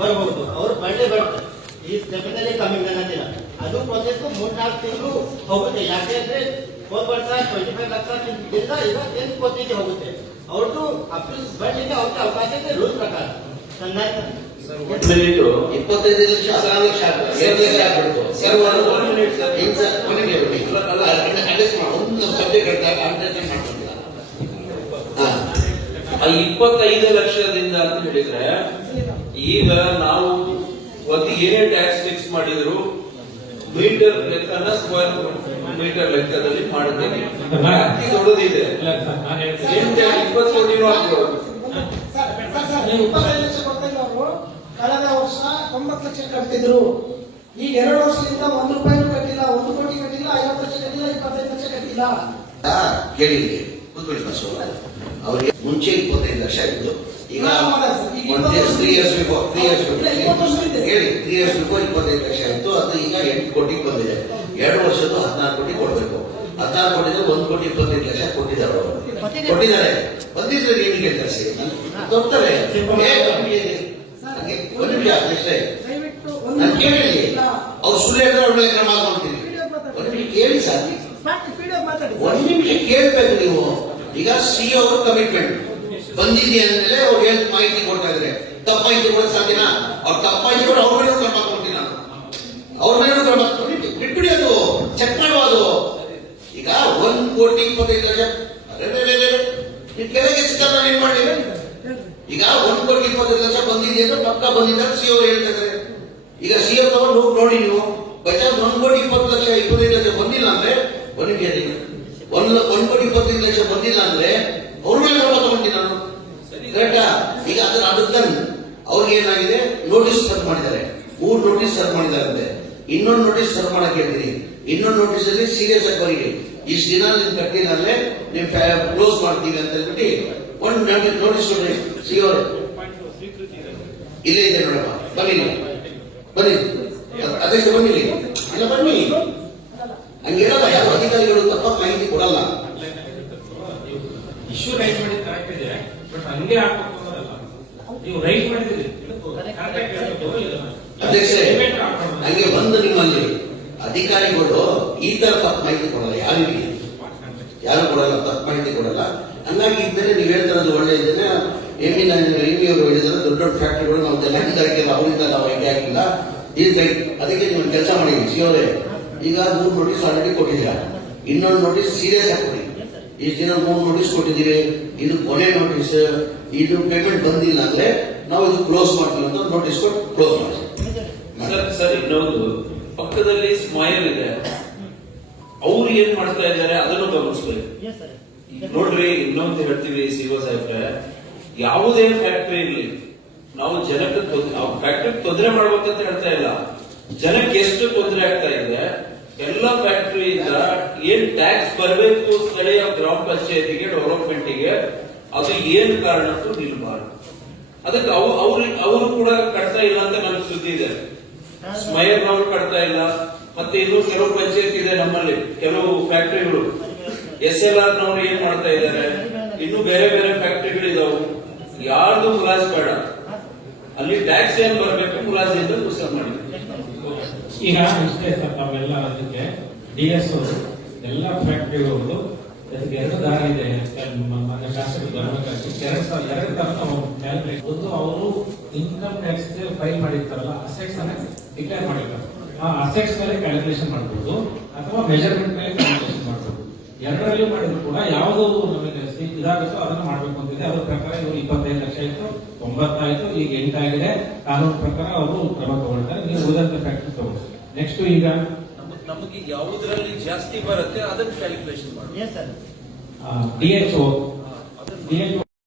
ಬರಬಹುದು. ಅವರು ಬರ್ಡೇ ಬರ್ತಾರೆ ಈ ಡೆಫಿನೆಟ್ಲಿ ಕಮಿಂಗ್ ಅನ್ನೋದಿಲ್ಲ. ಅದು ಪ್ರೊಸೆಸ್ 3-4 ತಿಂಗಳು ಹೋಗುತ್ತೆ. ಯಾಕೆ ಅಂದ್ರೆ 4 ವರ್ಷ 25 ಲಕ್ಷ ಇಂದ ಈಗ 10 ಕೋಟಿಗೆ ಹೋಗುತ್ತೆ. ಅವ್ರದ್ದು ಅಪೀಲ್ ಬರ್ಲಿಕ್ಕೆ ಅವ್ರಿಗೆ ಅವಕಾಶ ಇದೆ ರೂಲ್ ಪ್ರಕಾರ. 25 ಲಕ್ಷ 16 ಲಕ್ಷ ಒಂದು ಸಬ್ಜೆಕ್ಟ್ 25 ಲಕ್ಷದಿಂದ ಅಂತ ಹೇಳಿದ್ರೆ ಈಗ ನಾವು ಒಂದು ಏನೇ ಟ್ಯಾಕ್ಸ್ ಫಿಕ್ಸ್ ಮಾಡಿದ್ರು ಮೀಟರ್ ಲೆಕ್ಕನ ಸ್ಕ್ವೇರ್ ಮೀಟರ್ ಲೆಕ್ಕದಲ್ಲಿ ಮಾಡಿದ್ದೇವೆ. ದೊಡ್ಡದಿದೆ 20 ಕೋಟಿ ಕಳೆದ ವರ್ಷ 90 ಲಕ್ಷ ಕಟ್ತಿದ್ರು. ಈಗ 2 ವರ್ಷದಿಂದ 1 ರೂಪಾಯಿ ಕಟ್ಟಿಲ್ಲ, 1 ಕೋಟಿ ಕಟ್ಟಿಲ್ಲ, 50 ಲಕ್ಷ ಕಟ್ಟಿಲ್ಲ, 25 ಲಕ್ಷ ಕಟ್ಟಿಲ್ಲ. ಕೇಳಿ ಕೂತ್ಕೊಳ್ಳಿ ಬಸ್. ಅವರಿಗೆ ಮುಂಚೆ 25 ಲಕ್ಷ ಇತ್ತು. ಈಗ 3 ಇಯರ್ಸ್ ಬಿಫೋರ್ ಹೇಳಿ 3 ಇಯರ್ಸ್ ಬಿಫೋರ್ 25 ಲಕ್ಷ ಇತ್ತು. ಅದು ಈಗ 8 ಕೋಟಿಗೆ ಬಂದಿದೆ. 2 ವರ್ಷದ್ದು 14 ಕೋಟಿ ಕೊಡ್ಬೇಕು. 14 ಕೋಟಿಗೆ 1 ಕೋಟಿ 25 ಲಕ್ಷ ಕೊಟ್ಟಿದ್ದಾರೆ. ಅವರು ಕೊಟ್ಟಿದ್ದಾರೆ. ಬಂದಿದ್ರೆ ನಿಮಗೆ ಕೆಲಸ ಕೊಡ್ತಾರೆ. ಒಂದು ನಿಮಿಷ ಅಷ್ಟೇ ನಾನು ಕೇಳಿ. ಅವ್ರು ಸುಳ್ಳು ಹೇಳಿದ್ರೆ ಅವ್ರ ಮೇಲೆ ಕ್ರಮ ತಗೊಳ್ತೀನಿ. ಒಂದು ನಿಮಿಷ ಕೇಳಿ ಸಾಧ್ಯ. ಒಂದು ನಿಮಿಷ ಕೇಳಬೇಕು ನೀವು. ಈಗ ಸಿಇಒ ಅವರು ಕಮಿಟ್ಮೆಂಟ್ ಬಂದಿದೆ ಅಂದ್ಮೇಲೆ ಅವ್ರು ಏನು ಮಾಹಿತಿ ಕೊಡ್ತಾ ಇದ್ದಾರೆ. ತಪ್ಪ ಮಾಹಿತಿ ಕೊಡೋದು ಸಾಧ್ಯನಾ? ಅವ್ರು ತಪ್ಪ ಮಾಹಿತಿ ಕೊಟ್ಟು ಅವ್ರ ಮೇಲೂ ಕ್ರಮ ತಗೊಳ್ತೀನಿ ನಾನು. ಅವ್ರ ಮೇಲೂ ಕ್ರಮ ಬಿಟ್ಬಿಡಿ. ಅದು ಚೆಕ್ ಮಾಡುವುದು. ಈಗ 1 ಕೋಟಿ 25 ಲಕ್ಷ ಕೆಳಗೆ ಸಿದ್ಧಾಂತ ಏನ್ ಮಾಡಿ. ಈಗ 1 ಕೋಟಿ 25 ಲಕ್ಷ ಬಂದಿದೆ ಅಂತ ಪಕ್ಕ ಬಂದಿದ್ದ ಸಿಇಒ ಹೇಳ್ತಾ ಇದ್ದಾರೆ. ಈಗ ಸಿಇಒ ತಗೊಂಡು ನೋಡಿ ನೀವು ಬಚಾಸ್ 1 ಕೋಟಿ 20 ಲಕ್ಷ 25 ಲಕ್ಷ ಬಂದಿಲ್ಲ ಅಂದ್ರೆ 1 ಕೋಟಿ 25 ಲಕ್ಷ ಬಂದಿಲ್ಲ ಅಂದ್ರೆ ಅವ್ರ ಮೇಲೆ ಕ್ರಮ ತಗೊಂಡಿದ್ದೀನಿ ನಾನು. ಕರೆಕ್ಟಾ? ಈಗ ಅದನ್ನ ಅದನ್ನ ಅವ್ರಿಗೆ ಏನಾಗಿದೆ ನೋಟಿಸ್ ಸರ್ವ್ ಮಾಡಿದ್ದಾರೆ. 3 ನೋಟಿಸ್ ಸರ್ವ್ ಮಾಡಿದಾರಂತೆ. ಇನ್ನೊಂದು ನೋಟಿಸ್ ಸರ್ವ್ ಮಾಡಕ್ ಹೇಳ್ತೀನಿ. ಇನ್ನೊಂದು ನೋಟಿಸ್ ಅಲ್ಲಿ ಸೀರಿಯಸ್ ಆಗಿ ಬರೀ ಇಷ್ಟು ದಿನ ನಿಮ್ ಕಟ್ಟಿಲ್ಲ ಅಂದ್ರೆ ನಿಮ್ ಕ್ಲೋಸ್ ಮಾಡ್ತೀವಿ ಅಂತ ಹೇಳ್ಬಿಟ್ಟು ಒಂದು ನೋಟಿಸ್ ಕೊಡ್ರಿ. ಸಿಇಒ ಇಲ್ಲೇ ಇದೆ ನೋಡಪ್ಪ. ಬನ್ನಿ ಬನ್ನಿ ಅಧ್ಯಕ್ಷ ಬನ್ನಿ. ಇಲ್ಲ ಬನ್ನಿ. ಹಂಗೇನಲ್ಲ ಯಾವ ಅಧಿಕಾರಿಗಳು ತಪ್ಪ ಮಾಹಿತಿ ಕೊಡಲ್ಲ. ಇಶ್ಯೂ ರೈಟ್ ಮಾಡಿದ್ರೆ ಕರೆಕ್ಟ್ ಇದೆ, ಬಟ್ ಹಂಗೆ ಹಾಕೋದಲ್ಲ. ನೀವು ರೈಟ್ ಮಾಡಿದ್ರಿ ಅಧ್ಯಕ್ಷ. ಹಂಗೆ ಬಂದು ನಿಮ್ಮಲ್ಲಿ ಅಧಿಕಾರಿಗಳು ಈ ತರ ತಪ್ಪು ಮಾಹಿತಿ ಕೊಡಲ್ಲ. ಯಾರು ಕೊಡಲ್ಲ, ತಪ್ಪು ಮಾಹಿತಿ ಕೊಡಲ್ಲ. ಹಂಗಾಗಿ ಇದ್ಮೇಲೆ ನೀವು ಹೇಳ್ತಾರದು ಒಳ್ಳೆ ಇದನ್ನ ಎಮ್ಮಿ ಅವರು ಹೇಳಿದ್ರೆ ದೊಡ್ಡ ದೊಡ್ಡ ಫ್ಯಾಕ್ಟರಿಗಳು ನಾವು ಜಲಾಂತರಕ್ಕೆಲ್ಲ ಅವರಿಂದ ನಾವು ಐಡಿಯಾ ಆಗಿಲ್ಲ. ಅದಕ್ಕೆ ನೀವು ಕೆಲಸ ಮಾಡಿದ್ವಿ ಸಿಒರೇ. ಈಗ 3 ನೋಟಿಸ್ ಆಲ್ರೆಡಿ ಕೊಟ್ಟಿದ್ದೀರಾ. ಇನ್ನೊಂದು ನೋಟಿಸ್ ಸೀರಿಯಸ್ ಆಗಿ ಕೊಡಿ. ಇಷ್ಟು ದಿನ 3 ನೋಟಿಸ್ ಕೊಟ್ಟಿದ್ದೀವಿ. ಇದು ಕೊನೆ ನೋಟಿಸ್. ಇದು ಪೇಮೆಂಟ್ ಬಂದಿಲ್ಲ ಅಂದ್ರೆ ನಾವು ಇದು ಕ್ಲೋಸ್ ಮಾಡ್ತೀವಿ ಅಂತ ನೋಟಿಸ್ ಕೊಟ್ಟು ಕ್ಲೋಸ್ ಮಾಡಿ. ಸರ್ ಇನ್ನೊಂದು ಪಕ್ಕದಲ್ಲಿ ಸ್ಮೈಲ್ ಇದೆ. ಅವ್ರು ಏನ್ ಮಾಡ್ತಾ ಇದ್ದಾರೆ ಅದನ್ನು ಗಮನಿಸ್ಕೊಳ್ಳಿ. ನೋಡ್ರಿ ಇನ್ನೊಂದು ಹೇಳ್ತೀವಿ ಸಿಒ ಸಾಹೇಬ್ರೆ, ಯಾವುದೇ ಫ್ಯಾಕ್ಟರಿ ಇರ್ಲಿ ನಾವು ಜನಕ್ಕೆ ಫ್ಯಾಕ್ಟರಿ ತೊಂದರೆ ಮಾಡ್ಬೇಕಂತ ಹೇಳ್ತಾ ಇಲ್ಲ. ಜನಕ್ಕೆ ಎಷ್ಟು ತೊಂದರೆ ಆಗ್ತಾ ಇದೆ. ಎಲ್ಲ ಫ್ಯಾಕ್ಟರಿಯಿಂದ ಏನ್ ಟ್ಯಾಕ್ಸ್ ಬರಬೇಕು ಸ್ಥಳೀಯ ಗ್ರಾಮ ಪಂಚಾಯತಿಗೆ ಡೆವಲಪ್ಮೆಂಟ್ಗೆ ಅದು ಏನ್ ಕಾರಣಕ್ಕೂ ನಿಲ್ಬಾರ್ದು. ಅದಕ್ಕೆ ಅವರು ಕೂಡ ಕಟ್ತಾ ಇಲ್ಲ ಅಂತ ನನ್ಗೆ ಸುದ್ದಿ ಇದೆ. ಸ್ಮೈರ್ ಅವರು ಕಟ್ತಾ ಇಲ್ಲ. ಮತ್ತೆ ಇನ್ನು ಕೆಲವು ಪಂಚಾಯತ್ ಇದೆ ನಮ್ಮಲ್ಲಿ, ಕೆಲವು ಫ್ಯಾಕ್ಟರಿಗಳು SLR ನವರು ಏನ್ ಮಾಡ್ತಾ ಇದ್ದಾರೆ. ಇನ್ನು ಬೇರೆ ಬೇರೆ ಫ್ಯಾಕ್ಟರಿಗಳಿದಾವು. ಯಾರ್ದು ಮುಲಾಜ್ ಬೇಡ. ಅಲ್ಲಿ ಟ್ಯಾಕ್ಸ್ ಏನ್ ಬರಬೇಕು ಮುಲಾಜಿಂದ ಪುಸ್ತಕ ಮಾಡಿ. ಈಗ ಇಷ್ಟೇ ಸರ್ ತಾವೆಲ್ಲ ಅದಕ್ಕೆ DS ಅವರು ಎಲ್ಲ ಫ್ಯಾಕ್ಟರಿಗಳು ಅದಕ್ಕೆ 2 ದಾರಿ ಇದೆ. ಶಾಸಕರು ಗಮನಕ್ಕೆ 2 ತರ ನಾವು ಕ್ಯಾಲ್ಕುಲೇಟ್. ಒಂದು ಅವರು ಇನ್ಕಮ್ ಟ್ಯಾಕ್ಸ್ ಫೈಲ್ ಮಾಡಿರ್ತಾರಲ್ಲ, ಅಸೆಟ್ಸ್ ಅನ್ನ ಡಿಕ್ಲೇರ್ ಮಾಡಿರ್ತಾರೆ. ಆ ಅಸೆಟ್ಸ್ ಮೇಲೆ ಕ್ಯಾಲ್ಕುಲೇಷನ್ ಮಾಡಬಹುದು ಅಥವಾ ಮೆಜರ್ಮೆಂಟ್ ಮೇಲೆ ಕ್ಯಾಲ್ಕುಲೇಷನ್ ಮಾಡಬಹುದು. ಎರಡರಲ್ಲಿ ಮಾಡಿದ್ರು ಕೂಡ ಯಾವುದು ನಮಗೆ ಇದಾಗುತ್ತೋ ಅದನ್ನು ಮಾಡಬೇಕು ಅಂತಿದೆ. ಅವ್ರ ಪ್ರಕಾರ ಇವರು 25 ಲಕ್ಷ ಇತ್ತು, 9 ಆಯ್ತು, ಈಗ 8 ಆಗಿದೆ. ಕಾನೂನು ಪ್ರಕಾರ ಅವರು ಕ್ರಮ ತಗೊಳ್ತಾರೆ. ನೀವು ಉಳಿದಂತ ಫ್ಯಾಕ್ಟರಿ ತಗೊಳ್ಳಿ. ನೆಕ್ಸ್ಟ್ ಈಗ ನಮಗೆ ಯಾವುದರಲ್ಲಿ ಜಾಸ್ತಿ ಬರುತ್ತೆ ಅದನ್ನು ಕ್ಯಾಲ್ಕುಲೇಷನ್ ಮಾಡಿ. DHO